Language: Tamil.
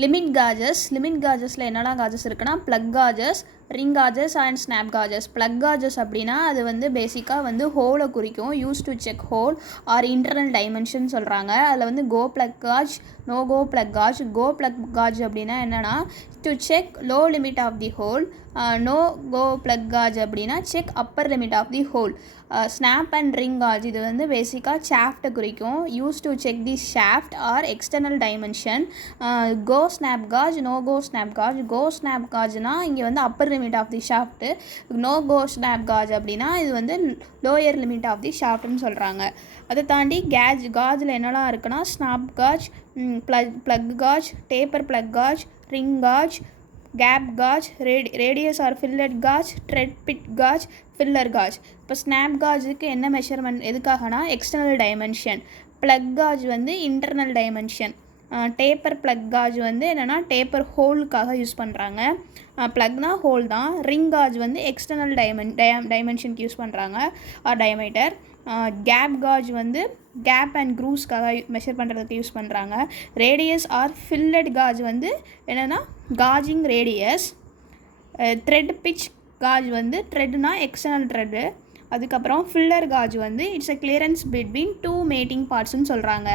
லிமிட் காஜஸில் என்னெல்லாம் காஜஸ் இருக்குன்னா plug gauges, ring gauges and snap gauges. Plug gauges அப்படின்னா அது வந்து பேசிக்காக வந்து ஹோலை குறிக்கும். Use to check hole or internal dimension சொல்கிறாங்க. அதில் வந்து go plug gauge, no go plug gauge. Go plug gauge அப்படின்னா என்னென்னா to check low limit of the hole. No go plug gauge அப்படின்னா check upper limit of the hole. Snap and ring gauge இது வந்து பேசிக்காக ஷாஃப்ட்டை குறிக்கும். Use to check the shaft or external dimension. Go snap gauge, no go snap gauge. Go snap காஜ்னா இங்கே வந்து upper limit of the shaft. No go snap gauge அப்படின்னா இது வந்து லோயர் லிமிட் ஆஃப் தி ஷாஃப்ட்னு சொல்கிறாங்க. அதை தாண்டி காஜில் என்னெல்லாம் இருக்குன்னா snap gauge, plug gauge, taper plug gauge, ring gauge, gap gauge, radius or fillet gauge, thread pitch gauge, feeler gauge. இப்போ ஸ்னாப் காஜுக்கு என்ன மெஷர்மெண்ட் எதுக்காகனா எக்ஸ்டர்னல் டைமென்ஷன். ப்ளக் காஜ் வந்து internal dimension. Taper plug gauge வந்து என்னென்னா டேப்பர் ஹோலுக்காக யூஸ் பண்ணுறாங்க. ப்ளக்னா ஹோல் தான். ரிங் காஜ் வந்து எக்ஸ்டர்னல் டைமென்ஷனுக்கு யூஸ் பண்ணுறாங்க ஆர் டயமீட்டர். கேப் காஜ் வந்து கேப் அண்ட் க்ரூஸ்க்காக மெஷர் பண்ணுறதுக்கு யூஸ் பண்ணுறாங்க. ரேடியஸ் ஆர் ஃபில்லட் காஜ் வந்து என்னென்னா gauging radius. Thread pitch gauge வந்து த்ரெட்னா எக்ஸ்டர்னல் த்ரெட்டு. அதுக்கப்புறம் ஃபில்லர் காஜ் வந்து it's a clearance between two mating பார்ட்ஸ்னு சொல்கிறாங்க.